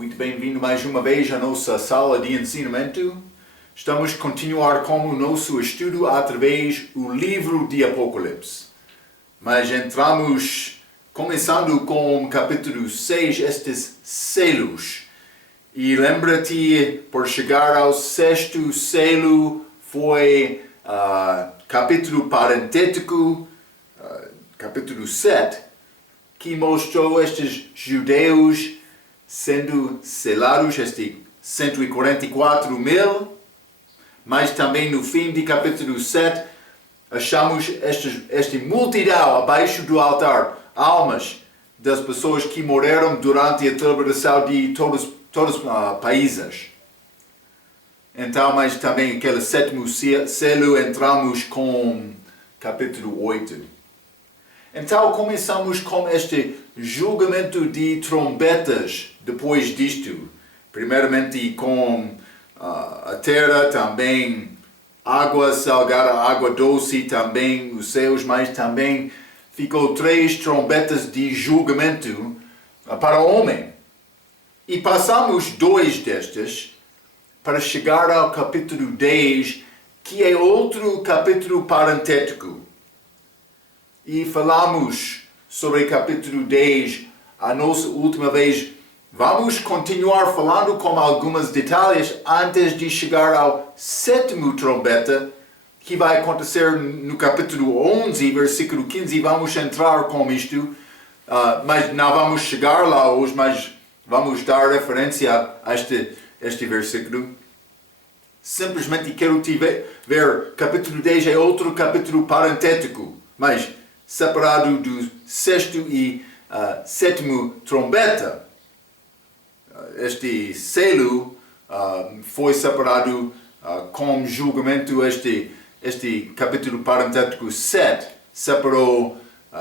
Muito bem-vindo mais uma vez à nossa sala de ensinamento. Estamos a continuar com o nosso estudo através do livro de Apocalipse. Mas entramos, começando com o capítulo 6, estes selos. E lembra-te, por chegar ao sexto selo, foi capítulo parentético, capítulo 7, que mostrou estes judeus sendo selados, este 144 mil, mas também no fim de capítulo 7, achamos esta multidão abaixo do altar, almas das pessoas que morreram durante a celebração de todos os países. Então, mas também aquele sétimo selo, entramos com capítulo 8. Então, começamos com este julgamento de trombetas depois disto. Primeiramente com a terra, também água salgada, água doce, também os céus, mas também ficou 3 trombetas de julgamento para o homem. E passamos 2 destas para chegar ao capítulo 10, que é outro capítulo parentético. E falamos sobre o capítulo 10 a nossa última vez. Vamos continuar falando com alguns detalhes antes de chegar ao sétimo trombeta, que vai acontecer no capítulo 11, versículo 15. Vamos entrar com isto, mas não vamos chegar lá hoje, mas vamos dar referência a este versículo. Simplesmente quero te ver, capítulo 10 é outro capítulo parentético, mas separado do sexto e sétimo trombeta. Este selo foi separado com julgamento. Este capítulo parentético 7 separou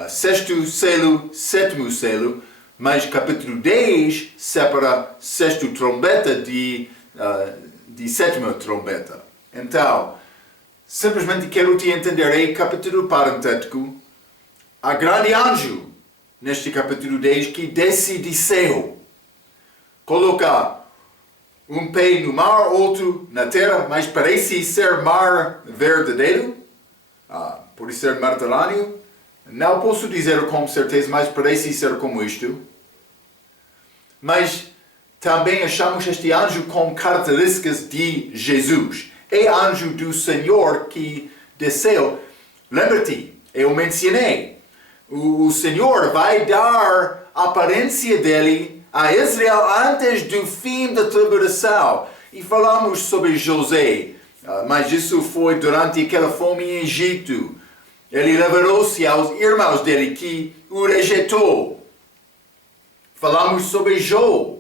sexto selo, sétimo selo, mas capítulo 10 separa sexto trombeta de sétima trombeta. Então, simplesmente quero te entender aí, capítulo parentético, a grande anjo, neste capítulo 10, que desce de céu, coloca um pé no mar, outro na terra, mas parece ser mar verdadeiro, pode ser Mediterrâneo. Não posso dizer com certeza, mas parece ser como isto. Mas também achamos este anjo com características de Jesus. É anjo do Senhor que desceu. Lembra-te, eu mencionei. O Senhor vai dar a aparência dele a Israel antes do fim da tribulação. E falamos sobre José, mas isso foi durante aquela fome em Egito. Ele revelou-se aos irmãos dele que o rejeitou. Falamos sobre Jó,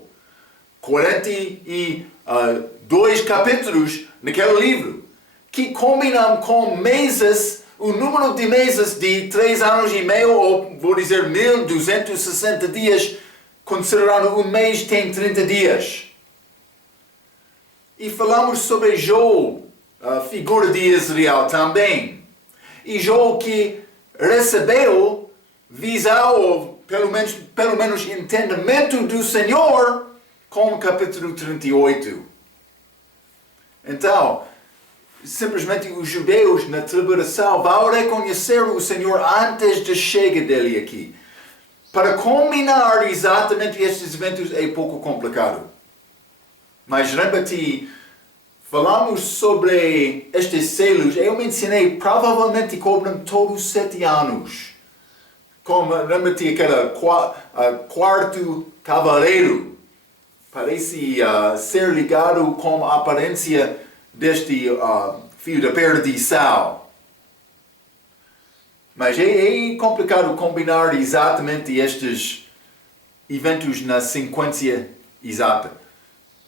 42 capítulos naquele livro, que combinam com meses, o número de meses de 3 anos e meio, ou vou dizer 1260 dias, considerando um mês tem 30 dias. E falamos sobre Jó, a figura de Israel também. E Jó que recebeu visão, ou pelo menos entendimento do Senhor, com o capítulo 38. Então, simplesmente os judeus na tribulação vão reconhecer o Senhor antes da chegada dele aqui. Para combinar exatamente estes eventos é pouco complicado. Mas lembra-te, falamos sobre estes selos. Eu mencionei, provavelmente cobram todos 7 anos. Como, lembra-te aquele quarto cavaleiro. Parece ser ligado com a aparência deste fio da perdição. Mas é complicado combinar exatamente estes eventos na sequência exata.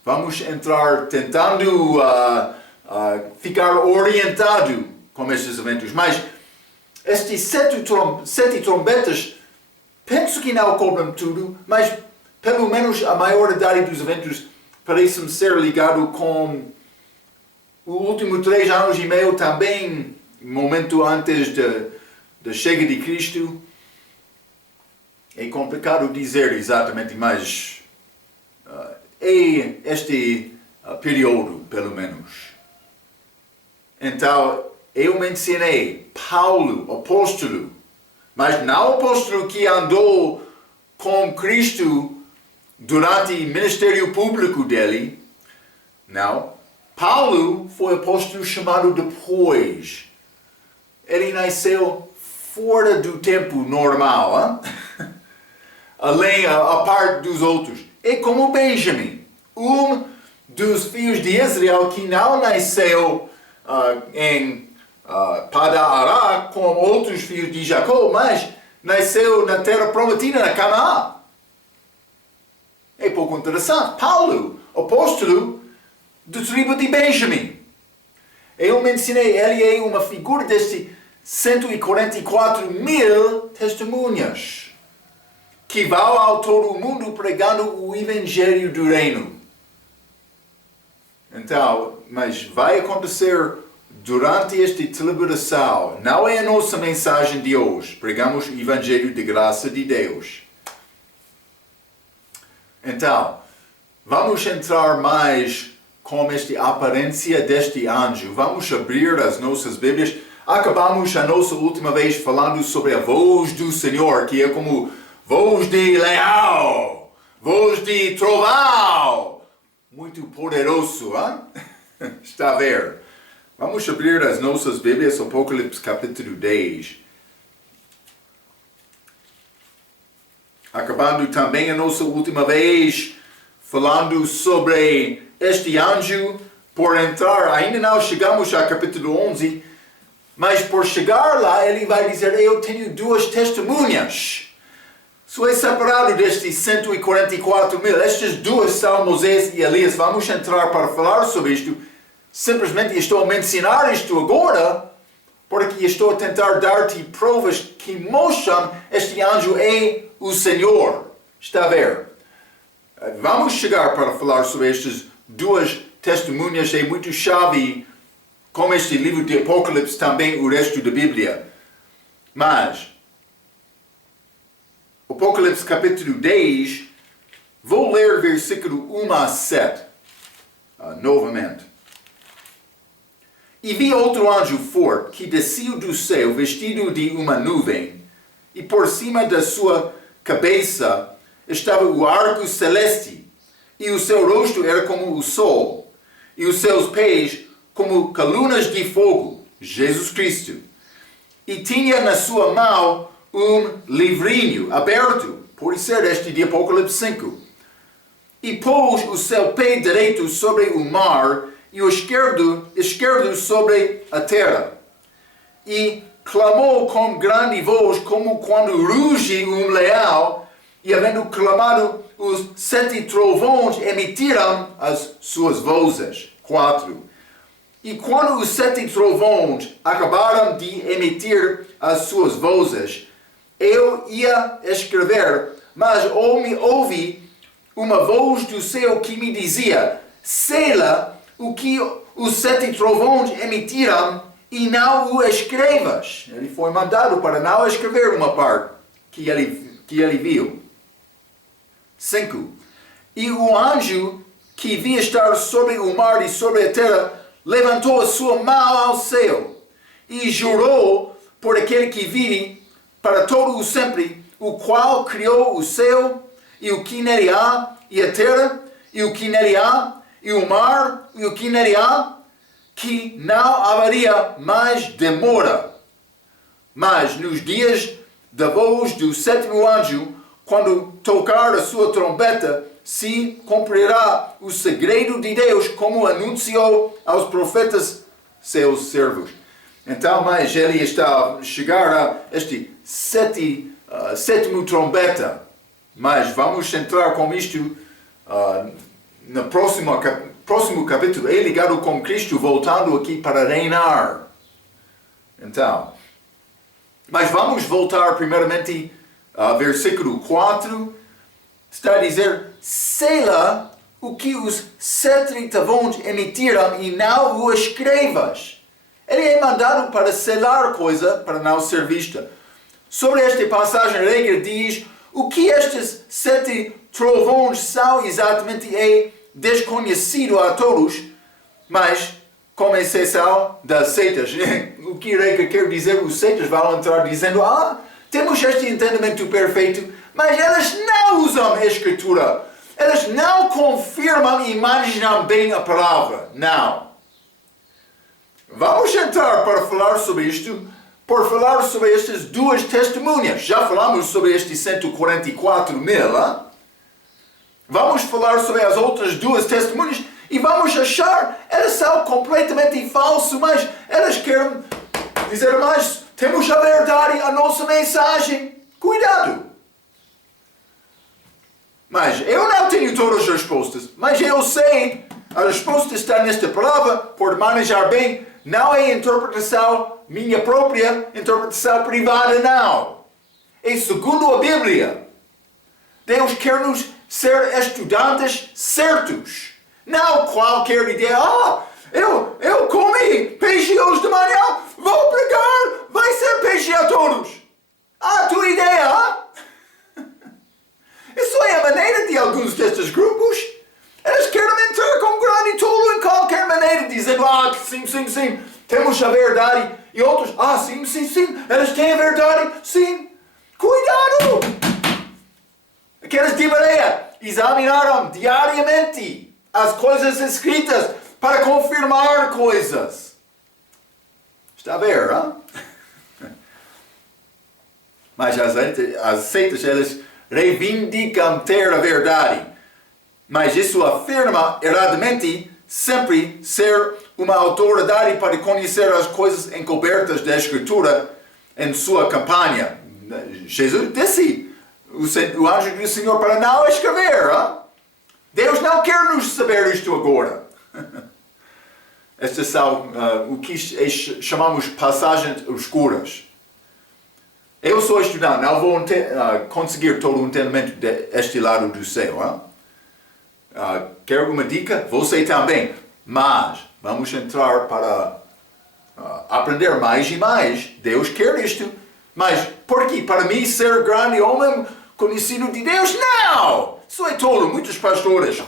Vamos entrar tentando ficar orientado com estes eventos. Mas estes 7 trombetas, penso que não cobram tudo, mas pelo menos a maioridade dos eventos parece ser ligado com o último 3 anos e meio também, momento antes da chegada de Cristo. É complicado dizer exatamente, mas este período, pelo menos. Então, eu mencionei Paulo, apóstolo, mas não apóstolo que andou com Cristo durante o ministério público dele. Não. Paulo foi apóstolo chamado depois. Ele nasceu fora do tempo normal, além a parte dos outros. É como Benjamim, um dos filhos de Israel que não nasceu em Padá-Ará como outros filhos de Jacó, mas nasceu na terra prometida, na Canaã. É pouco interessante. Paulo, apóstolo do tribo de Benjamim. Eu mencionei, ele é uma figura deste 144.000 testemunhas que vão ao todo o mundo pregando o evangelho do reino. Então, mas vai acontecer durante esta celebração. Não é a nossa mensagem de hoje. Pregamos o evangelho de graça de Deus. Então, vamos entrar mais com esta aparência deste anjo. Vamos abrir as nossas Bíblias. Acabamos a nossa última vez falando sobre a voz do Senhor, que é como voz de leão, voz de trovão. Muito poderoso, hein? Está a ver? Vamos abrir as nossas Bíblias, Apocalipse capítulo 10. Acabando também a nossa última vez falando sobre este anjo. Por entrar, ainda não chegamos ao capítulo 11, mas por chegar lá ele vai dizer, eu tenho duas testemunhas. Isso é separado destes 144.000. Estas duas são Moisés e Elias. Vamos entrar para falar sobre isto. Simplesmente estou a mencionar isto agora, porque estou a tentar dar-te provas que mostram este anjo é o Senhor. Está a ver? Vamos chegar para falar sobre estas duas testemunhas. É muito chave, como este livro de Apocalipse, também o resto da Bíblia. Mas, Apocalipse capítulo 10, vou ler versículo 1 a 7, novamente. E vi outro anjo forte que descia do céu vestido de uma nuvem, e por cima da sua cabeça estava o arco celeste, e o seu rosto era como o sol, e os seus pés como colunas de fogo, Jesus Cristo. E tinha na sua mão um livrinho aberto, por ser este de Apocalipse 5. E pôs o seu pé direito sobre o mar, e o esquerdo sobre a terra. E clamou com grande voz, como quando ruge um leão, e havendo clamado, os 7 trovões emitiram as suas vozes. 4. E quando os 7 trovões acabaram de emitir as suas vozes, eu ia escrever, mas ouvi uma voz do céu que me dizia, sela o que os 7 trovões emitiram e não o escrevas. Ele foi mandado para não escrever uma parte que ele viu. 5. E o anjo que via estar sobre o mar e sobre a terra levantou a sua mão ao céu e jurou por aquele que vive para todo o sempre, o qual criou o céu e o que nele há, e a terra e o que nele há, e o mar e o que nele há, que não haveria mais demora. Mas nos dias da voz do 7º anjo, quando tocar a sua trombeta, se cumprirá o segredo de Deus, como anunciou aos profetas seus servos. Então, mas ele está a chegar a este sétimo trombeta. Mas vamos entrar com isto no próximo capítulo. É ligado com Cristo voltando aqui para reinar. Então, mas vamos voltar primeiramente a versículo 4. Está a dizer, sela o que os 7 trovões emitiram e não o escrevas. Ele é mandado para selar coisa para não ser vista. Sobre esta passagem, a regra diz, O que estes 7 trovões são exatamente é desconhecido a todos, mas como exceção das seitas, o que Reika quer dizer, os seitas vão entrar dizendo, temos este entendimento perfeito, mas elas não usam a Escritura, elas não confirmam e imaginam bem a palavra, não. Vamos entrar para falar sobre isto, por falar sobre estas 2 testemunhas. Já falamos sobre estes 144 mil, hein? Vamos falar sobre as outras 2 testemunhas e vamos achar elas são completamente falsas, mas elas querem dizer mais, temos a verdade, a nossa mensagem. Cuidado! Mas eu não tenho todas as respostas, mas eu sei, a resposta está nesta palavra, por manejar bem, não é interpretação, minha própria interpretação privada, não. É segundo a Bíblia. Deus quer nos ser estudantes certos. Não qualquer ideia, eu comi peixe hoje de manhã, vou pregar, vai ser peixe a todos. A tua ideia, Isso é a maneira de alguns destes grupos. Eles querem entrar com grande tolo em qualquer maneira, dizendo, sim, temos a verdade. E outros, sim, eles têm a verdade, sim. Cuidado! Aqueles de Bereia examinaram diariamente as coisas escritas para confirmar coisas. Está a ver, Mas as seitas, elas reivindicam ter a verdade. Mas isso afirma erradamente sempre ser uma autoridade para conhecer as coisas encobertas da Escritura em sua campanha. Jesus disse, o anjo do Senhor, para não escrever. Deus não quer nos saber isto agora. Estas são o que chamamos passagens escuras. Eu sou estudante, não vou conseguir todo o entendimento deste lado do céu. Quer alguma dica? Você também. Mas vamos entrar para aprender mais e mais. Deus quer isto. Mas por quê? Para mim ser grande homem conhecido de Deus? Não! Isso é tolo. Muitos pastores,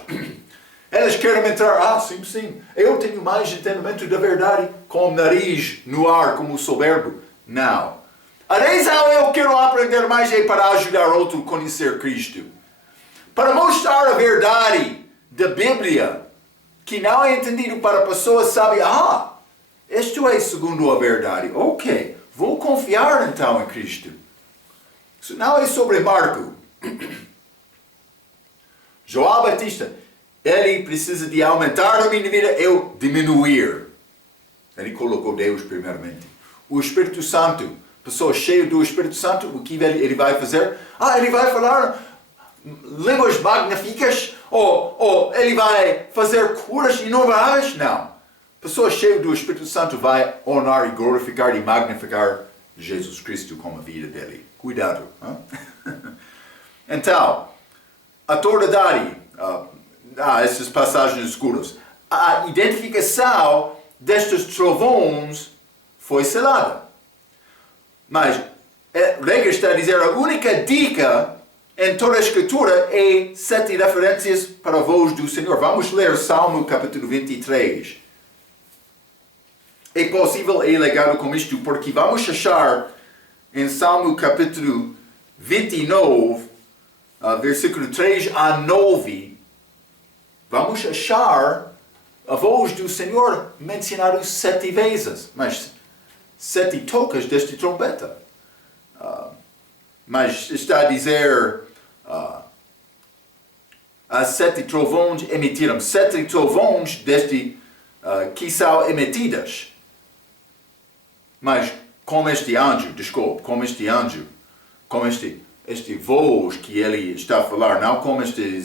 eles querem entrar. Sim. Eu tenho mais entendimento da verdade com o nariz no ar como soberbo. Não. A razão eu quero aprender mais é para ajudar outro a conhecer Cristo. Para mostrar a verdade da Bíblia, que não é entendido para a pessoa sabe, isto é segundo a verdade. Ok, vou confiar então em Cristo. Isso não é sobre Marco. João Batista, ele precisa de aumentar a minha vida, eu diminuir. Ele colocou Deus primeiramente. O Espírito Santo, pessoa cheia do Espírito Santo, o que ele vai fazer? Ele vai falar línguas magníficas? Ou ele vai fazer curas inováveis? Não. Pessoa cheia do Espírito Santo vai honrar e glorificar e magnificar Jesus Cristo com a vida dele. Cuidado. Então, a autoridade, essas passagens escuras, a identificação destes trovões foi selada. Mas, Reger está a dizer, a única dica em toda a Escritura é 7 referências para a voz do Senhor. Vamos ler Salmo capítulo 23. É possível, é ligado com isto, porque vamos achar em Salmo capítulo 29, versículo 3 a 9, vamos achar a voz do Senhor mencionada 7 vezes, mas 7 tocas deste trombeta. Mas está a dizer, as 7 trovões emitiram, 7 trovões deste que são emitidas. Mas como este anjo, como este voz que ele está a falar, não como este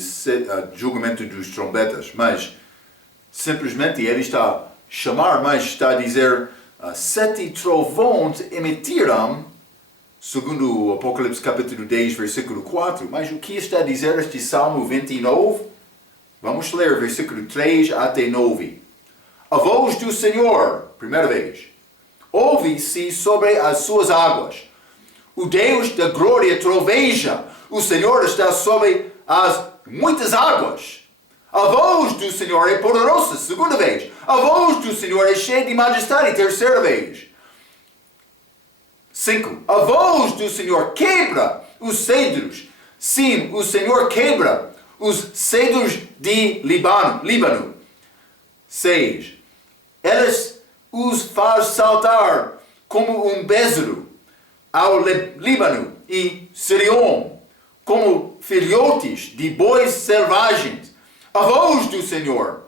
julgamento dos trombetas, mas simplesmente ele está a chamar, mas está a dizer, 7 trovões emitiram, segundo o Apocalipse capítulo 10, versículo 4, mas o que está a dizer este Salmo 29? Vamos ler versículo 3 até 9. A voz do Senhor, primeira vez, ouve-se sobre as suas águas. O Deus da glória troveja. O Senhor está sobre as muitas águas. A voz do Senhor é poderosa, segunda vez. A voz do Senhor é cheia de majestade, terceira vez. 5. A voz do Senhor quebra os cedros. Sim, o Senhor quebra os cedros de Líbano. 6. Eles os faz saltar como um bezerro ao Líbano e Sirion, como filhotes de bois selvagens. A voz do Senhor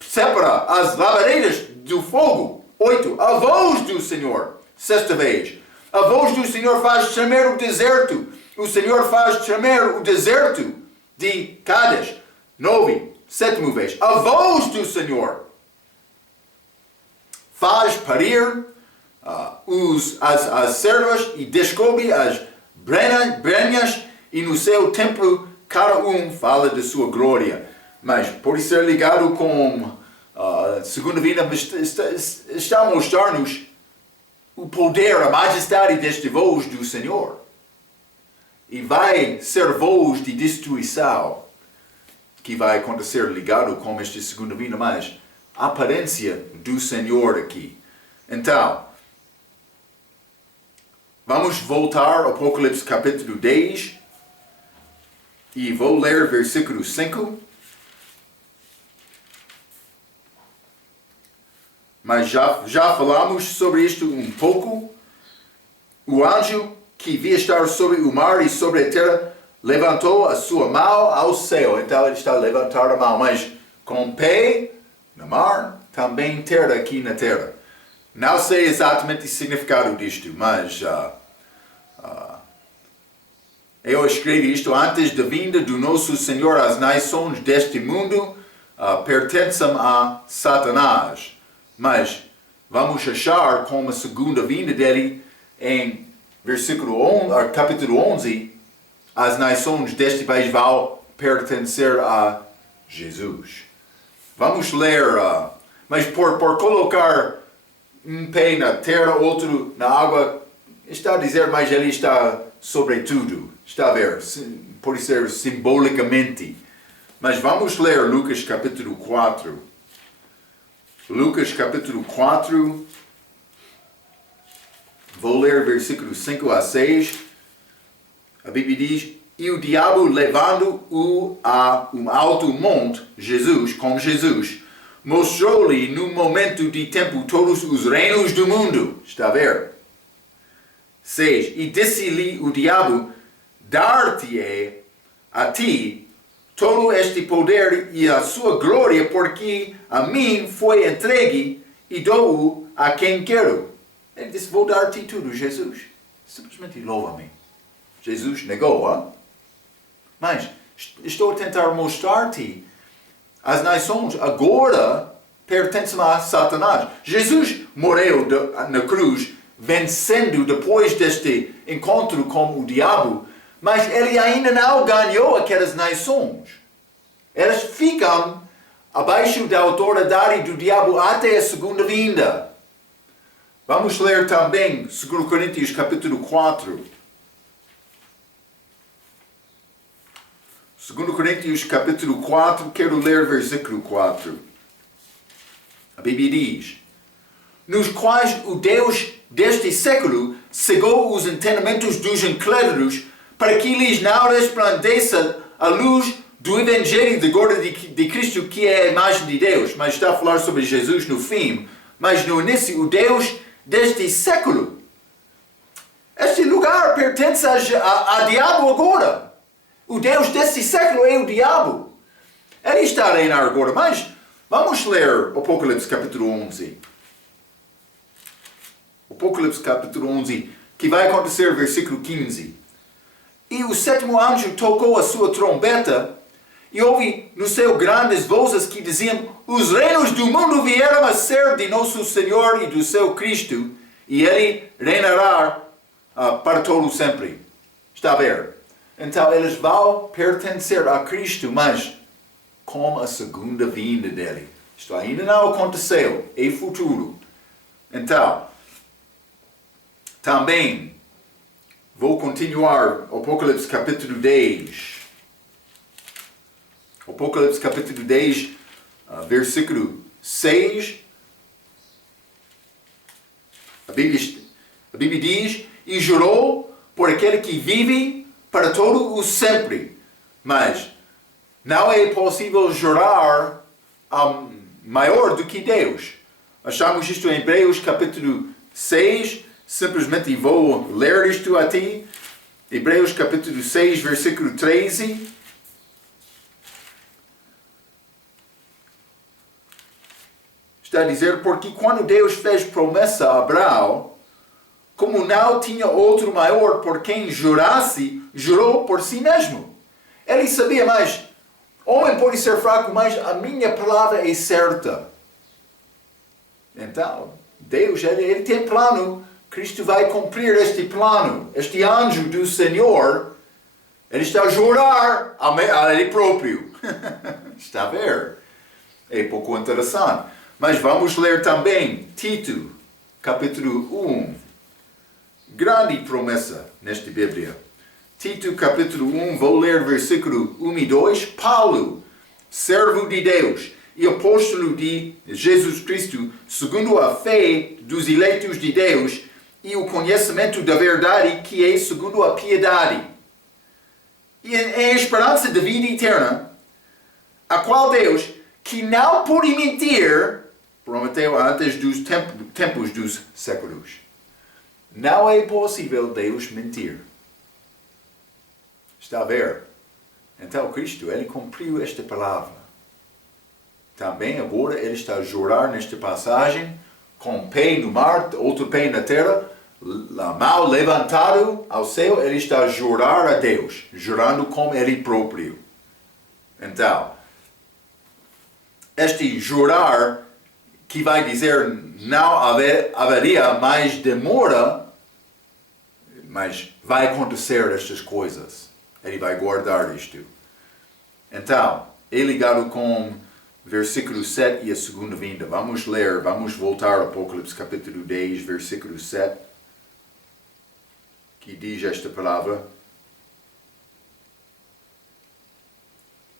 separa as labaredas do fogo. 8. A voz do Senhor, sexta vez. A voz do Senhor faz tremer o deserto. O Senhor faz tremer o deserto de Cádiz. 9. Sétima vez. A voz do Senhor faz parir as servas e descobre as brenhas, e no seu templo cada um fala de sua glória. Mas por ser ligado com a segunda vinda, está a mostrar-nos o poder, a majestade desta voz do Senhor. E vai ser voz de destruição que vai acontecer ligado com esta segunda vinda, mas a aparência do Senhor aqui. Então, vamos voltar ao Apocalipse capítulo 10 e vou ler versículo 5. Mas já falamos sobre isto um pouco. O anjo que devia estar sobre o mar e sobre a terra levantou a sua mão ao céu. Então ele está a levantar a mão, mas com o pé no mar, também terra aqui na terra. Não sei exatamente o significado disto, mas eu escrevi isto: antes da vinda do nosso Senhor, as nações deste mundo pertencem a Satanás. Mas vamos achar como a segunda vinda dele em capítulo 11, as nações deste país vão pertencer a Jesus. Vamos ler, mas por colocar um pé na terra, outro na água, está a dizer, mas ele está sobre tudo. Está a ver, pode ser simbolicamente. Mas vamos ler Lucas capítulo 4. Lucas capítulo 4, vou ler versículos 5 a 6. A Bíblia diz: e o diabo, levando-o a um alto monte, Jesus, mostrou-lhe no momento de tempo todos os reinos do mundo. Está a ver? 6. E disse-lhe o diabo: dar-te-é a ti todo este poder e a sua glória, porque a mim foi entregue e dou-o a quem quero. Ele disse: vou dar-te tudo, Jesus. Simplesmente louva-me. Jesus negou, mas estou a tentar mostrar-te as nações agora pertencem a Satanás. Jesus morreu na cruz, vencendo depois deste encontro com o diabo, mas ele ainda não ganhou aquelas nações. Elas ficam abaixo da autoridade do diabo até a segunda vinda. Vamos ler também 2 Coríntios capítulo 4. 2 Coríntios capítulo 4, quero ler versículo 4. A Bíblia diz: nos quais o Deus deste século cegou os entendimentos dos incrédulos, para que lhes não resplandeça a luz do Evangelho da glória de Cristo, que é a imagem de Deus. Mas está a falar sobre Jesus no fim. Mas no início, o Deus deste século. Este lugar pertence a diabo agora. O Deus deste século é o diabo. Ele está a reinar agora. Mas vamos ler Apocalipse capítulo 11. Apocalipse capítulo 11, que vai acontecer versículo 15. E o sétimo anjo tocou a sua trombeta, e houve no céu grandes vozes que diziam: os reinos do mundo vieram a ser de nosso Senhor e do seu Cristo, e ele reinará para todo sempre. Está a ver? Então eles vão pertencer a Cristo, mas com a segunda vinda dele. Isto ainda não aconteceu, é futuro. Então, também Vou continuar, Apocalipse capítulo 10. Apocalipse capítulo 10, versículo 6. A Bíblia diz, e jurou por aquele que vive para todo o sempre. Mas não é possível jurar maior do que Deus. Achamos isto em Hebreus capítulo 6. Simplesmente vou ler isto a ti. Hebreus capítulo 6, versículo 13. Está a dizer, porque quando Deus fez promessa a Abraão, como não tinha outro maior por quem jurasse, jurou por si mesmo. Ele sabia, mas homem pode ser fraco, mas a minha palavra é certa. Então, Deus, ele tem plano. Cristo vai cumprir este plano. Este anjo do Senhor, ele está a jurar a ele próprio. Está a ver? É pouco interessante. Mas vamos ler também Tito, capítulo 1. Grande promessa nesta Bíblia. Tito, capítulo 1, vou ler versículo 1 e 2. Paulo, servo de Deus e apóstolo de Jesus Cristo, segundo a fé dos eleitos de Deus, e o conhecimento da verdade que é segundo a piedade. E em esperança de vida eterna, a qual Deus, que não pode mentir, prometeu antes dos tempos dos séculos. Não é possível Deus mentir. Está a ver? Então Cristo, ele cumpriu esta palavra. Também agora ele está a jurar nesta passagem, com um pé no mar, outro pé na terra, a mão levantado ao céu, ele está a jurar a Deus, jurando como ele próprio. Então, este jurar, que vai dizer não haveria mais demora, mas vai acontecer estas coisas. Ele vai guardar isto. Então, é ligado com versículo 7 e a segunda vinda. Vamos ler, vamos voltar a Apocalipse capítulo 10, versículo 7, que diz esta palavra.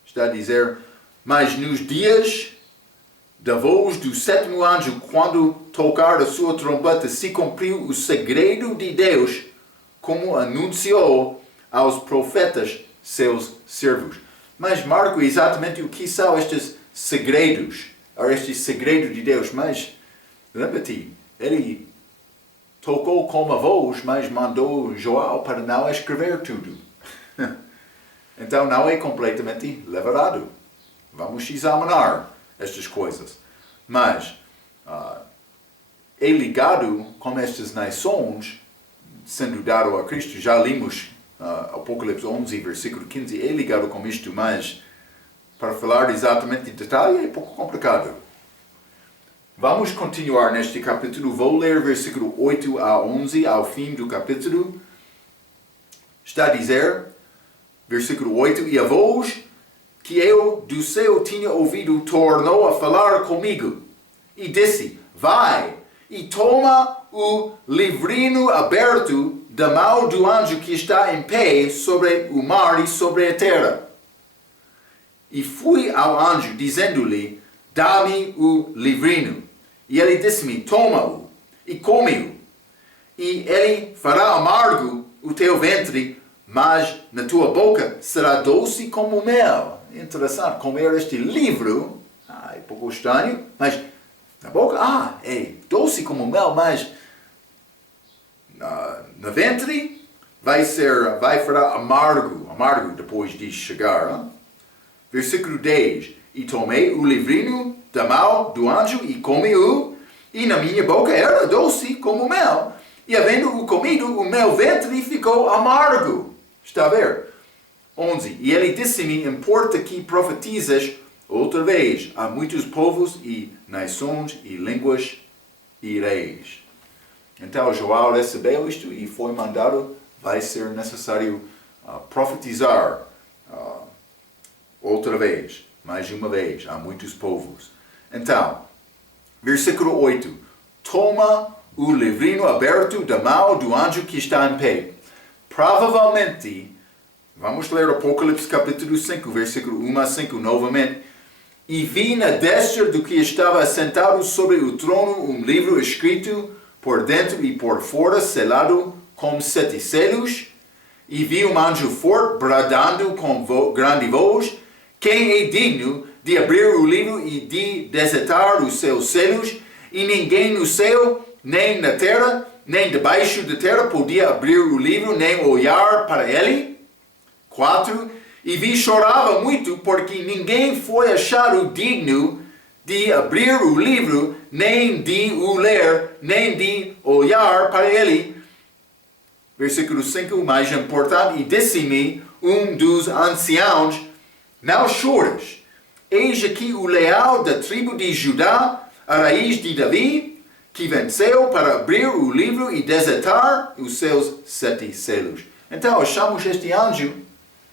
Está a dizer, mas nos dias da voz do sétimo anjo, quando tocar a sua trombeta, se cumpriu o segredo de Deus, como anunciou aos profetas, seus servos. Mas Marco, exatamente o que são estes segredos, ou este segredo de Deus? Mas, lembra-te, ele tocou com uma voz, mas mandou João para não escrever tudo. Então não é completamente liberado. Vamos examinar estas coisas. Mas é ligado com estas nações, sendo dado a Cristo. Já limos Apocalipse 11, versículo 15. É ligado com isto, mas para falar exatamente de detalhe é um pouco complicado. Vamos continuar neste capítulo. Vou ler versículo 8 a 11, ao fim do capítulo. Está a dizer, versículo 8, e a voz que eu do céu tinha ouvido tornou a falar comigo e disse, vai e toma o livrinho aberto da mão do anjo que está em pé sobre o mar e sobre a terra. E fui ao anjo dizendo-lhe, dá-me o livrinho. E ele disse-me, toma-o e come-o. E ele fará amargo o teu ventre, mas na tua boca será doce como mel. Interessante, comer este livro, é um pouco estranho, mas na boca, é doce como mel, mas no ventre vai fará amargo depois de chegar. Versículo 10, e tomei o livrinho da mão do anjo e comi-o, e na minha boca era doce como mel, e havendo-o comido, o meu ventre ficou amargo. Está a ver? 11. E ele disse-me, importa que profetizes outra vez a muitos povos e nações e línguas e reis. Então João recebeu isto e foi mandado, vai ser necessário profetizar outra vez, mais uma vez, a muitos povos. Então, versículo 8. Toma o livrinho aberto da mão do anjo que está em pé. provavelmente, vamos ler Apocalipse capítulo 5, versículo 1 a 5 novamente. E vi na destra do que estava assentado sobre o trono um livro escrito por dentro e por fora, selado com 7 selos. E vi um anjo forte bradando com grande voz: quem é digno de abrir o livro e de desatar os seus selos? E ninguém no céu, nem na terra, nem debaixo da terra podia abrir o livro, nem olhar para ele. 4. E vi chorava muito, porque ninguém foi achado digno de abrir o livro, nem de o ler, nem de olhar para ele. Versículo 5, mais importante. E disse-me um dos anciãos: não chores, eis aqui o leal da tribo de Judá, a raiz de Davi, que venceu para abrir o livro e desatar os seus 7 selos. Então achamos este anjo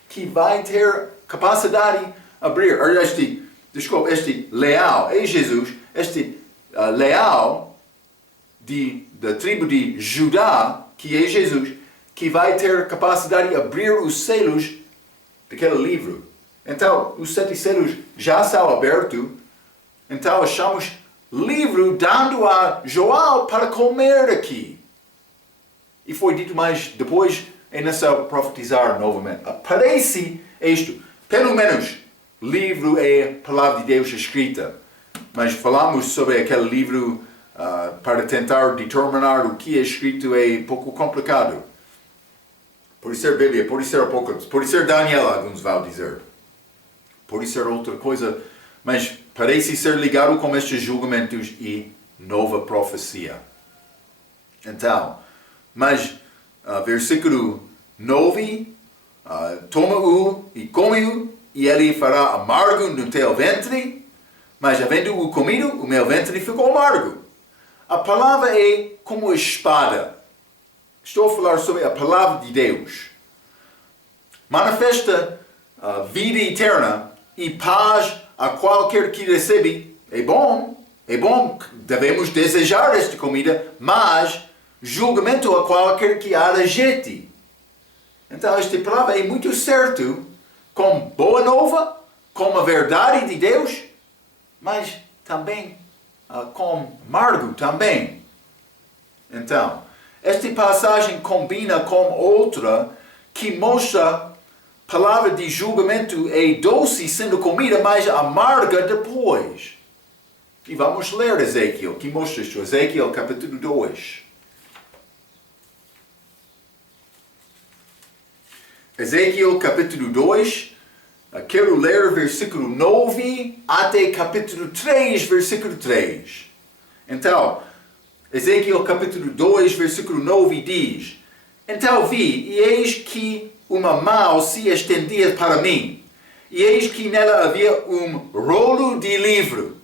que vai ter capacidade de abrir, este leal é Jesus, este leal da tribo de Judá, que é Jesus, que vai ter capacidade de abrir os selos daquele livro. Então, os 7 selos já são abertos, então achamos livro dando a João para comer aqui. E foi dito mais depois, é necessário profetizar novamente. Parece isto, pelo menos, livro é palavra de Deus escrita. Mas falamos sobre aquele livro para tentar determinar o que é escrito é um pouco complicado. Pode ser Bíblia, pode ser Apocalipse, pode ser Daniel, alguns vão dizer. Pode ser outra coisa, mas parece ser ligado com estes julgamentos e nova profecia. Então, mas versículo 9, toma-o e come-o, e ele fará amargo no teu ventre, mas havendo-o comido, o meu ventre ficou amargo. A palavra é como espada. Estou a falar sobre a palavra de Deus. Manifesta a vida eterna e paz a qualquer que recebe. É bom, devemos desejar esta comida, mas julgamento a qualquer que a rejeite. Então esta palavra é muito certo, com boa nova, com a verdade de Deus, mas também com amargo também. Então, esta passagem combina com outra que mostra a palavra de julgamento é doce sendo comida, mas amarga depois. E vamos ler Ezequiel, que mostra isto. Ezequiel capítulo 2. Ezequiel capítulo 2. Quero ler versículo 9 até capítulo 3, versículo 3. Então, Ezequiel capítulo 2, versículo 9 diz: então vi, e eis que uma mão se estendia para mim, e eis que nela havia um rolo de livro.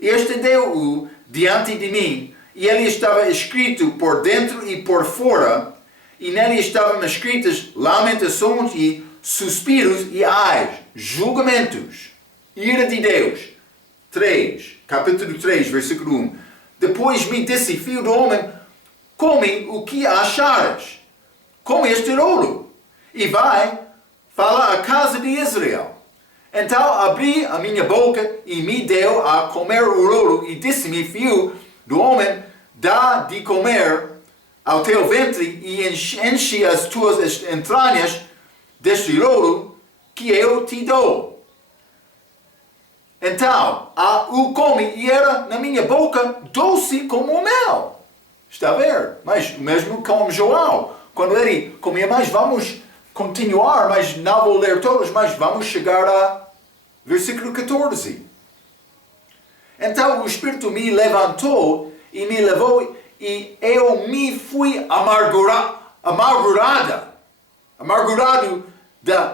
E estendeu-o diante de mim, e ele estava escrito por dentro e por fora, e nele estavam escritas lamentações e suspiros e ais, julgamentos, ira de Deus. 3, capítulo 3, versículo 1. Depois me disse: filho do homem, come o que achares, come este rolo, e vai, fala à casa de Israel. Então abri a minha boca e me deu a comer o rolo, e disse-me: filho do homem, dá de comer ao teu ventre e enche as tuas entranhas deste rolo que eu te dou. Então, o come e era na minha boca doce como o mel. Está a ver? Mas mesmo com João, quando ele comia mais, vamos continuar, mas não vou ler todos, mas vamos chegar a versículo 14. Então o Espírito me levantou e me levou, e eu me fui amargurado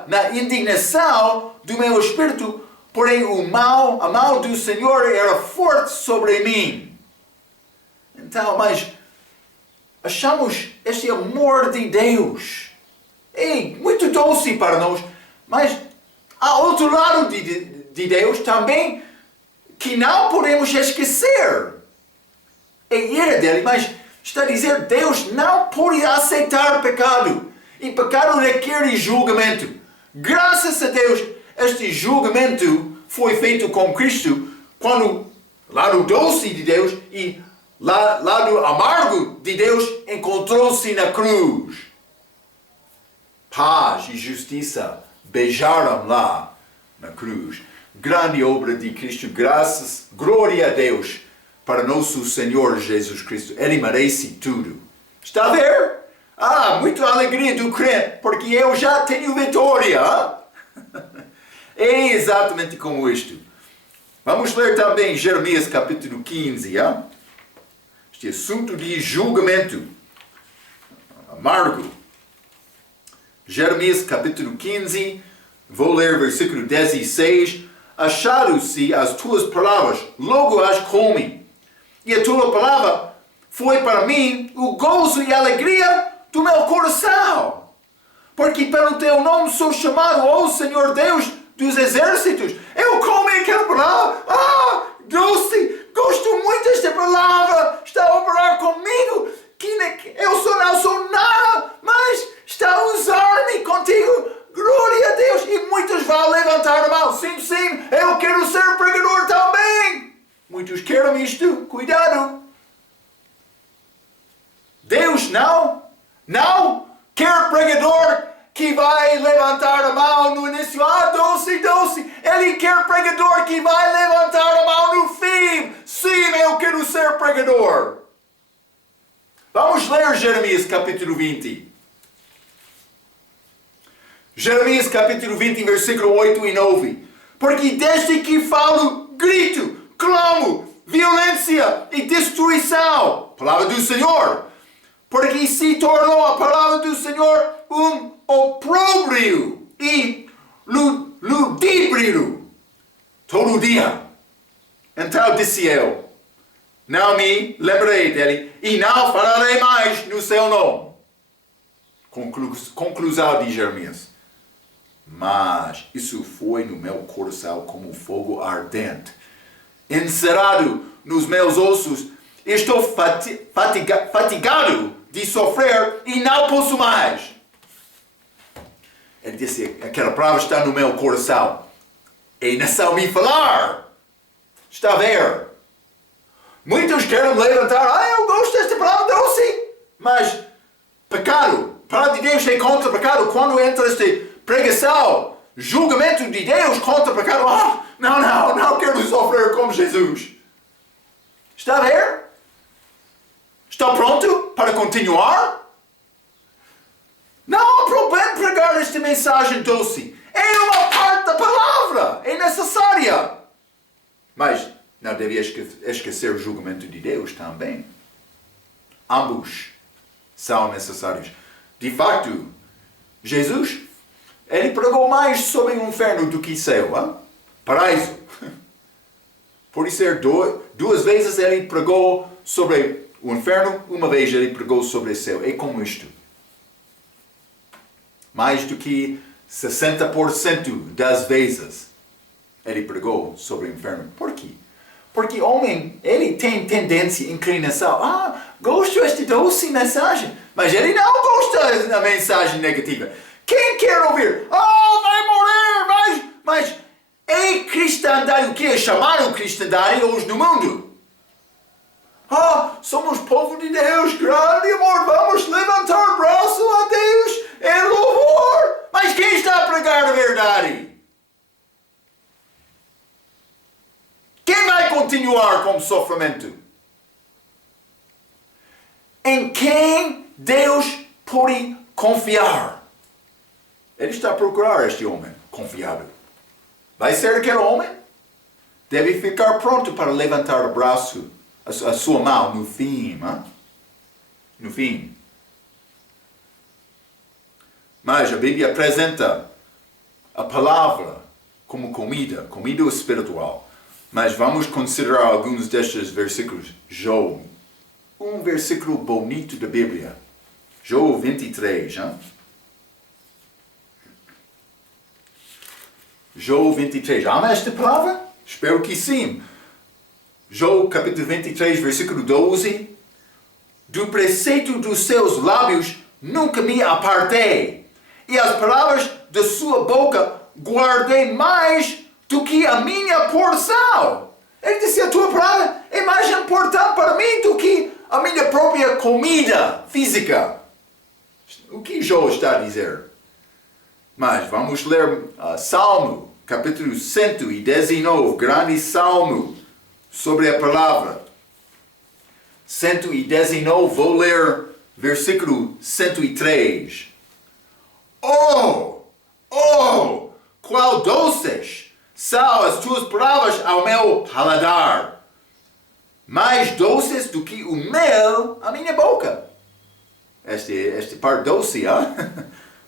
na indignação do meu espírito, porém a mão do Senhor era forte sobre mim. Então, mas achamos este amor de Deus é muito doce para nós, mas há outro lado de Deus também que não podemos esquecer. É ira dele, mas está a dizer: Deus não pode aceitar pecado. E pecado requer julgamento. Graças a Deus, este julgamento foi feito com Cristo quando lado doce de Deus e lado amargo de Deus encontrou-se na cruz. Paz e justiça beijaram lá na cruz. Grande obra de Cristo, graças, glória a Deus para nosso Senhor Jesus Cristo. Ele merece tudo. Está a ver? Muita alegria do crente, porque eu já tenho vitória. É exatamente como isto. Vamos ler também Jeremias capítulo 15. Este assunto de julgamento amargo. Jeremias capítulo 15, vou ler versículo 16. Acharam-se as tuas palavras, logo as comi. E a tua palavra foi para mim o gozo e a alegria do meu coração. Porque pelo teu nome sou chamado, ó Senhor Deus dos exércitos. Eu comi aquela palavra. Doce, gosto muito desta palavra. Está a operar comigo. Eu não sou nada, mas está a usar-me contigo. Glória a Deus. E muitos vão levantar a mão. Sim, eu quero ser pregador também. Muitos querem isto. Cuidado. Deus não quer pregador que vai levantar a mão no início. Doce. Ele quer pregador que vai levantar a mão no fim. Sim, eu quero ser pregador. Vamos ler Jeremias capítulo 20. Jeremias capítulo 20, versículo 8 e 9. Porque desde que falo, grito, clamo, violência e destruição. Palavra do Senhor. Porque se tornou a palavra do Senhor um opróbrio e ludíbrio todo dia. Então disse eu, não me lembrei dele e não falarei mais no seu nome. Conclusão de Jeremias. Mas isso foi no meu coração como um fogo ardente, encerrado nos meus ossos. Estou fatigado de sofrer e não posso mais. Ele disse, aquela palavra está no meu coração. E não sabe me falar. Está a ver? Muitos querem levantar, eu gosto desta palavra doce. Mas pecado, a palavra de Deus é contra pecado. Quando entra esta pregação, julgamento de Deus contra pecado, não quero sofrer como Jesus. Está a ver? Está pronto para continuar? Não há problema pregar esta mensagem doce. É uma parte da palavra. É necessária. Mas não deve esquecer o julgamento de Deus também. Ambos são necessários. De facto, Jesus, ele pregou mais sobre o inferno do que céu. Paraíso. Por isso, duas vezes ele pregou sobre o inferno, uma vez ele pregou sobre o céu. É como isto. Mais do que 60% das vezes ele pregou sobre o inferno. Por quê? Porque o homem, ele tem tendência, inclinação. Gosto desta doce mensagem. Mas ele não gosta da mensagem negativa. Quem quer ouvir? Vai morrer, mas é cristandade o que é chamar o cristandade hoje no mundo? Somos povo de Deus, grande amor, vamos levantar o braço a Deus, é louvor. Mas quem está a pregar a verdade? Quem vai continuar com o sofrimento? Em quem Deus pode confiar? Ele está a procurar este homem confiável. Vai ser aquele homem? Deve ficar pronto para levantar o braço, a sua mão no fim. No fim. Mas a Bíblia apresenta a palavra como comida espiritual. Mas vamos considerar alguns destes versículos. João, um versículo bonito da Bíblia. João 23, João 23. Ama esta palavra? Espero que sim. João capítulo 23, versículo 12. Do preceito dos seus lábios nunca me apartei, e as palavras de sua boca guardei mais do que a minha porção. Ele disse, a tua palavra é mais importante para mim do que a minha própria comida física. O que Jó está a dizer? Mas vamos ler Salmo, capítulo 119, grande salmo sobre a palavra. 119, vou ler versículo 103. Oh, qual doces são as tuas palavras ao meu paladar, mais doces do que o mel à minha boca. Este par doce,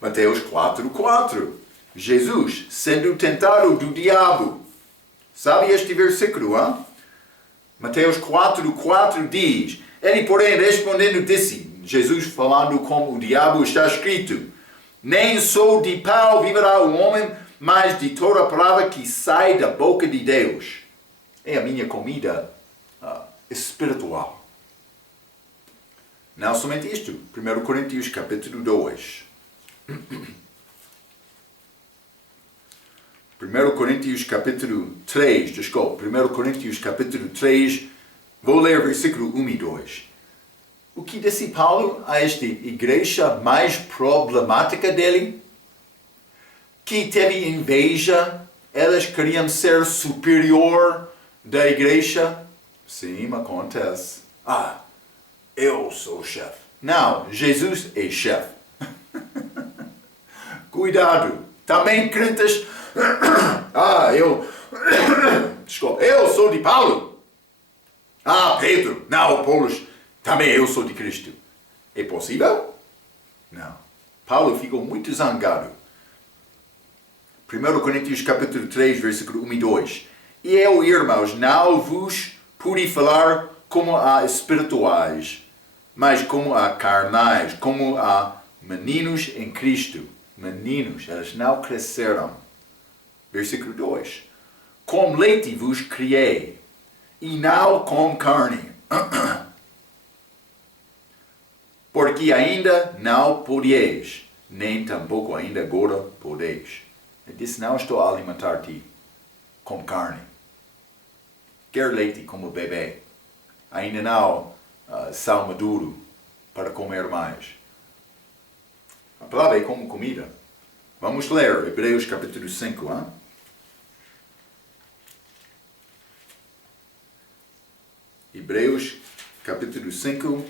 Mateus 4:4. Jesus sendo tentado do diabo. Sabe este versículo, Mateus 4:4 diz, ele porém respondendo disse, Jesus falando com o diabo, está escrito, nem só de pão viverá o homem, mas de toda a palavra que sai da boca de Deus. É a minha comida espiritual. Não somente isto. 1 Coríntios capítulo 2. 1 Coríntios capítulo 3, desculpa. 1 Coríntios capítulo 3, vou ler versículo 1 e 2. O que disse Paulo a esta igreja mais problemática dele? Que teve inveja, elas queriam ser superior da igreja. Sim, acontece. Eu sou o chefe. Não, Jesus é chefe. Cuidado. Também crentes. Eu sou de Paulo. Pedro. Não, Paulo. Também eu sou de Cristo. É possível? Não. Paulo ficou muito zangado. 1 Coríntios capítulo 3, versículo 1 e 2. E eu, irmãos, não vos pude falar como a espirituais, mas como a carnais, como a meninos em Cristo. Meninos, eles não cresceram. Versículo 2. Com leite vos criei, e não com carne. Porque ainda não podieis, nem tampouco ainda agora podeis. Ele disse, não estou a alimentar-te com carne. Quer leite como bebê. Ainda não sal maduro para comer mais. A palavra é como comida. Vamos ler Hebreus capítulo 5. Hebreus capítulo 5.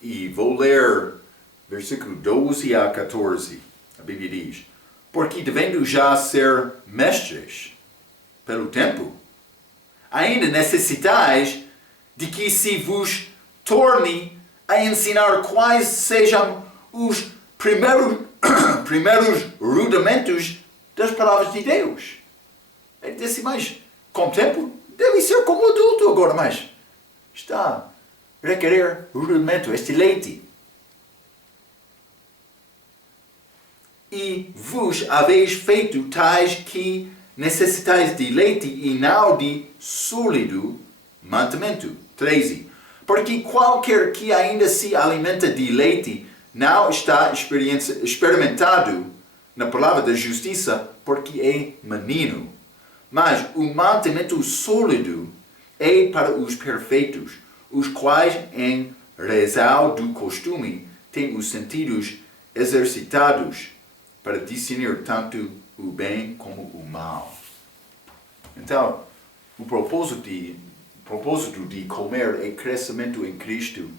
E vou ler versículo 12 a 14. A Bíblia diz, porque devendo já ser mestres pelo tempo, ainda necessitais de que se vos torne a ensinar quais sejam os primeiros rudimentos das palavras de Deus. Ele disse, mas com o tempo deve ser como adulto agora, mas está a requerer rudimento, este leite. E vos haveis feito tais que necessitais de leite e não de sólido mantimento. 13. Porque qualquer que ainda se alimenta de leite não está experimentado na palavra da justiça, porque é menino. Mas o mantimento sólido é para os perfeitos, os quais, em razão do costume, têm os sentidos exercitados para discernir tanto o bem como o mal. Então, o propósito de comer é crescimento em Cristo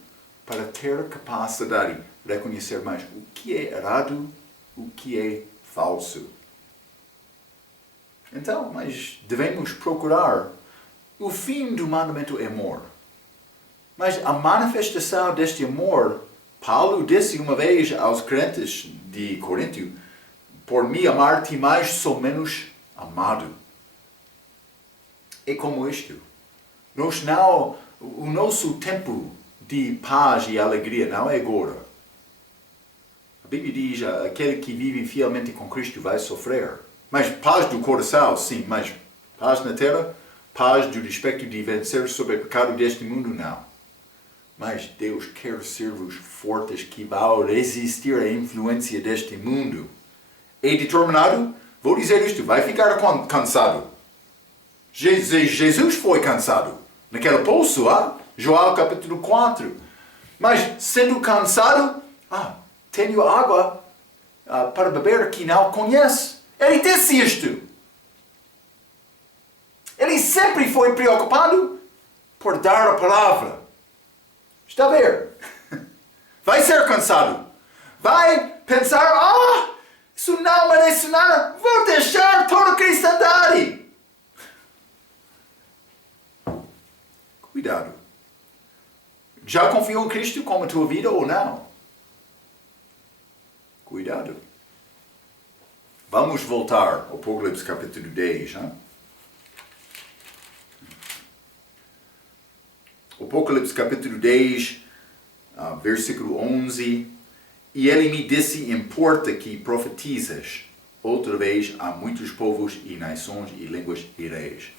para ter capacidade de reconhecer mais o que é errado, o que é falso. Então, mas devemos procurar. O fim do mandamento é amor. Mas a manifestação deste amor, Paulo disse uma vez aos crentes de Corinto, por me amar-te mais, sou menos amado. É como isto. O nosso tempo de paz e alegria não é agora. A Bíblia diz, aquele que vive fielmente com Cristo vai sofrer. Mas paz do coração, sim, mas paz na terra, paz do respeito de vencer sobre o pecado deste mundo, não. Mas Deus quer servos fortes que vão resistir à influência deste mundo. É determinado? Vou dizer isto, vai ficar cansado. Jesus foi cansado. Naquele poço, João capítulo 4. Mas sendo cansado, tenho água para beber que não conhece. Ele disse isto. Ele sempre foi preocupado por dar a palavra. Está a ver? Vai ser cansado. Vai pensar, isso não merece nada. Vou deixar toda a cristandade. Cuidado. Já confiou em Cristo como a tua vida ou não? Cuidado. Vamos voltar ao Apocalipse capítulo 10. Apocalipse capítulo 10, versículo 11. E ele me disse, importa que profetizes outra vez a muitos povos e nações e línguas e reis.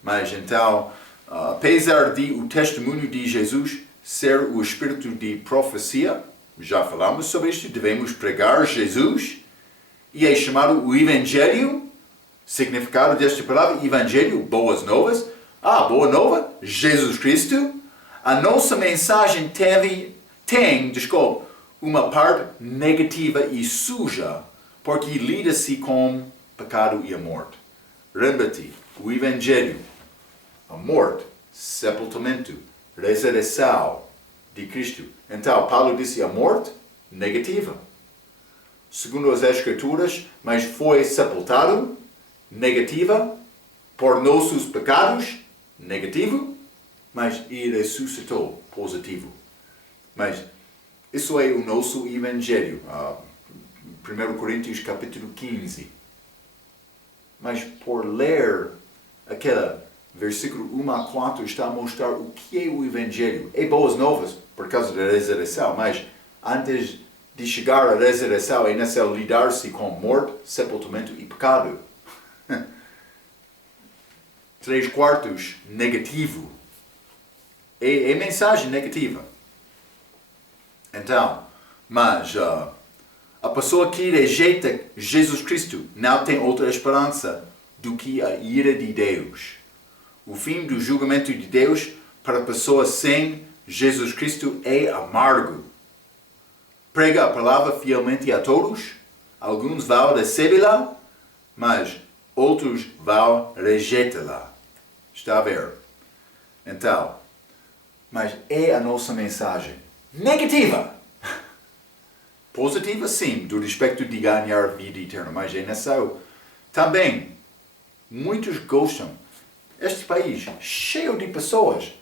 Mas então, apesar de o testemunho de Jesus ser o espírito de profecia, já falamos sobre isto, devemos pregar Jesus, e é chamado o Evangelho, significado desta palavra, Evangelho, boas novas. Boa nova, Jesus Cristo. A nossa mensagem tem, uma parte negativa e suja, porque lida-se com pecado e a morte. Lembra-te, o Evangelho, a morte, sepultamento, ressurreição de Cristo. Então, Paulo disse a morte, negativa. Segundo as Escrituras, mas foi sepultado, negativa, por nossos pecados, negativo, mas e ressuscitou, positivo. Mas isso é o nosso Evangelho, 1 Coríntios capítulo 15. Mas por ler aquele versículo 1 a 4 está a mostrar o que é o Evangelho. É boas novas por causa da ressurreição, mas antes de chegar à ressurreição é necessário lidar-se com morte, sepultamento e pecado. 3/4 negativo. É mensagem negativa. Então, mas a pessoa que rejeita Jesus Cristo não tem outra esperança do que a ira de Deus. O fim do julgamento de Deus para a pessoa sem Jesus Cristo é amargo. Prega a palavra fielmente a todos, alguns vão recebê-la, mas outros vão rejeitá-la. Está a ver? Então, mas é a nossa mensagem negativa. Positiva, sim, do respeito de ganhar vida eterna, mas é necessário. Também, muitos gostam. Este país, cheio de pessoas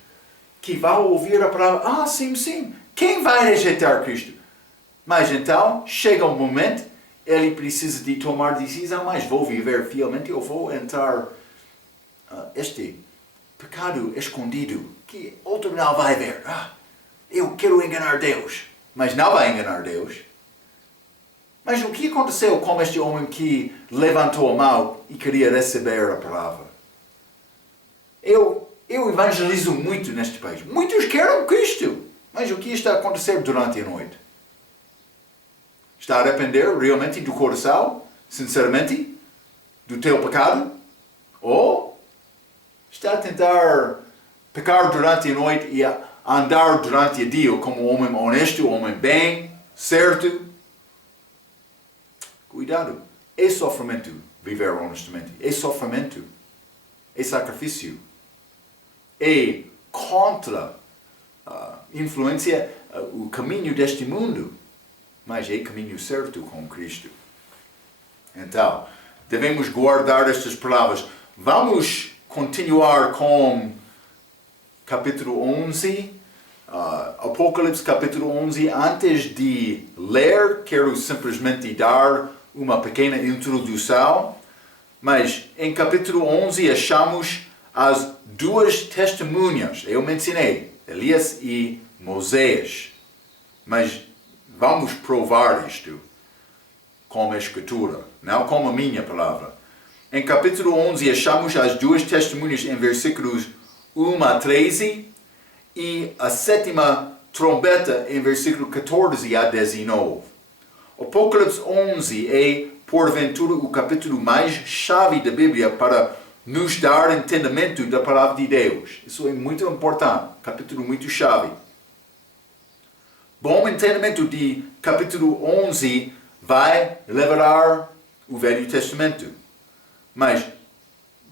que vão ouvir a palavra, sim, quem vai rejeitar Cristo? Mas então, chega um momento, ele precisa de tomar decisão, mas vou viver fielmente, eu vou entrar este pecado escondido, que outro não vai ver. Eu quero enganar Deus, mas não vai enganar Deus. Mas o que aconteceu com este homem que levantou a mão e queria receber a palavra? Eu evangelizo muito neste país. Muitos querem Cristo. Mas o que está a acontecer durante a noite? Está a arrepender realmente do coração? Sinceramente? Do teu pecado? Ou está a tentar pecar durante a noite e a andar durante o dia como um homem honesto, um homem bem, certo? Cuidado. É sofrimento viver honestamente. É sofrimento. É sacrifício. É contra a influência, o caminho deste mundo. Mas é caminho certo com Cristo. Então, devemos guardar estas palavras. Vamos continuar com capítulo 11. Apocalipse capítulo 11. Antes de ler, quero simplesmente dar uma pequena introdução. Mas em capítulo 11 achamos as duas testemunhas. Eu mencionei Elias e Moisés. Mas vamos provar isto com a Escritura, não com a minha palavra. Em capítulo 11 achamos as duas testemunhas em versículos 1 a 13 e a sétima trombeta em versículo 14 a 19. Apocalipse 11 é, porventura, o capítulo mais chave da Bíblia para nos dar entendimento da palavra de Deus. Isso é muito importante, capítulo muito chave. Bom entendimento de capítulo 11 vai levar o Velho Testamento. Mas,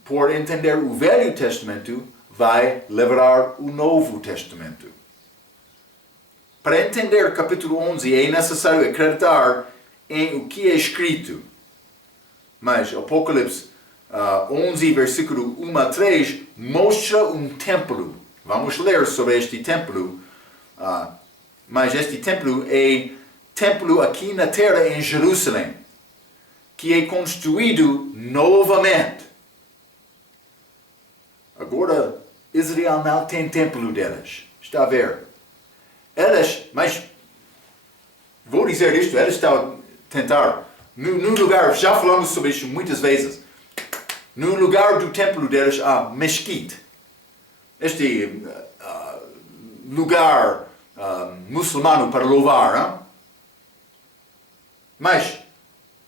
por entender o Velho Testamento, vai levar o Novo Testamento. Para entender capítulo 11 é necessário acreditar em o que é escrito. Mas Apocalipse 11, versículo 1 a 3, mostra um templo. Vamos ler sobre este templo. Mas este templo é templo aqui na terra em Jerusalém, que é construído novamente. Agora, Israel não tem templo delas. Está a ver? Mas vou dizer isto, elas estão a tentar, no lugar, já falamos sobre isso muitas vezes, no lugar do templo delas há mesquite. Este lugar muçulmano para louvar. Hein? Mas,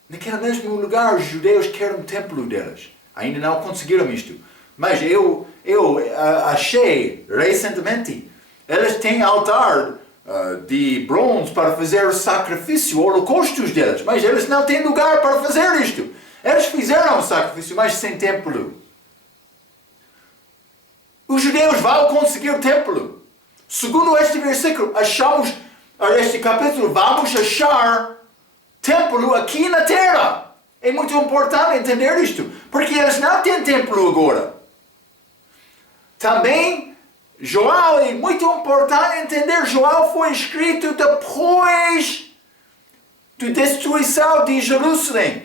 naquele mesmo lugar, os judeus querem um templo delas. Ainda não conseguiram isto. Mas eu achei recentemente, elas têm altar de bronze para fazer sacrifício, holocaustos delas. Mas eles não têm lugar para fazer isto. Eles fizeram o sacrifício, mas sem templo. Os judeus vão conseguir o templo. Segundo este versículo, este capítulo, vamos achar templo aqui na terra. É muito importante entender isto, porque eles não têm templo agora. Também, Joel, é muito importante entender, Joel foi escrito depois da destruição de Jerusalém.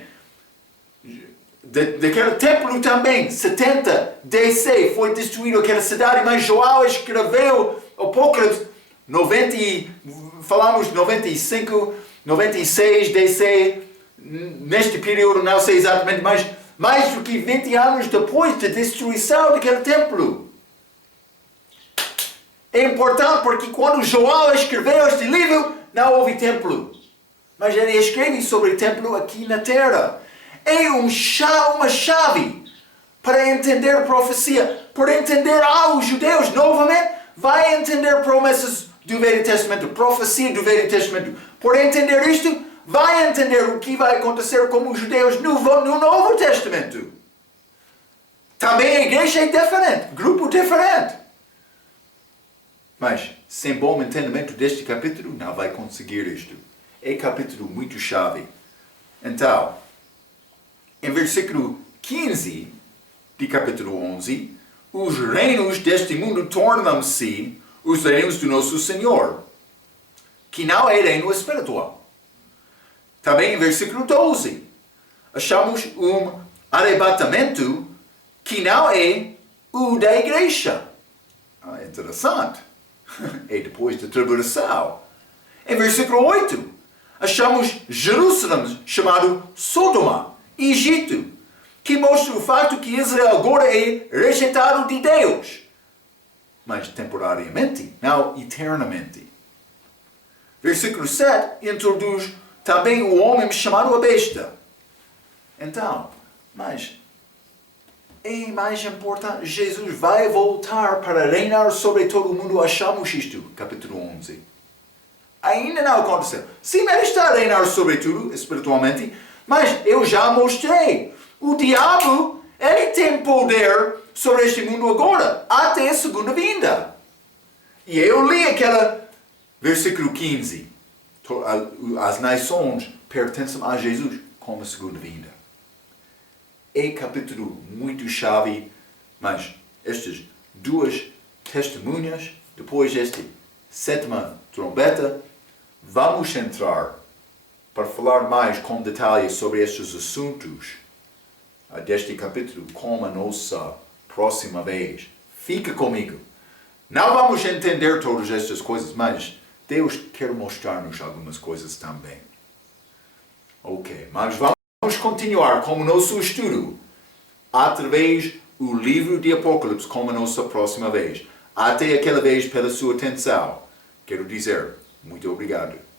Daquele templo também, 70 DC, foi destruído aquela cidade, mas Joel escreveu Apocalipse 95, 96 DC, neste período, não sei exatamente, mas mais do que 20 anos depois da destruição daquele templo. É importante porque quando Joel escreveu este livro, não houve templo. Mas ele escreve sobre o templo aqui na terra. É uma chave para entender a profecia, para entender os judeus novamente, vai entender promessas do Velho Testamento, profecia do Velho Testamento. Por entender isto, vai entender o que vai acontecer com os judeus no Novo Testamento. Também a igreja é diferente, grupo diferente. Mas, sem bom entendimento deste capítulo, não vai conseguir isto. É capítulo muito chave. Então, em versículo 15 de capítulo 11, os reinos deste mundo tornam-se os reinos do nosso Senhor, que não é reino espiritual. Também em versículo 12, achamos um arrebatamento que não é o da igreja. Interessante. É depois da tribulação. Em versículo 8, achamos Jerusalém chamado Sodoma, Egito, que mostra o fato que Israel agora é rejeitado de Deus, mas temporariamente, não eternamente. Versículo 7 introduz também o homem chamado a besta. Então, mas é mais importante, Jesus vai voltar para reinar sobre todo o mundo, achamos isto, capítulo 11. Ainda não aconteceu. Sim, ele está a reinar sobre tudo, espiritualmente, mas eu já mostrei. O diabo, ele tem poder sobre este mundo agora, até a segunda vinda. E eu li aquele versículo 15. As nações pertencem a Jesus como a segunda vinda. É capítulo muito chave, mas estas duas testemunhas, depois desta sétima trombeta, vamos entrar para falar mais com detalhes sobre estes assuntos deste capítulo com a nossa próxima vez. Fica comigo. Não vamos entender todas estas coisas, mas Deus quer mostrar-nos algumas coisas também. Ok, mas vamos continuar com o nosso estudo através do livro de Apocalipse com a nossa próxima vez. Até aquela vez, pela sua atenção. quero dizer muito obrigado.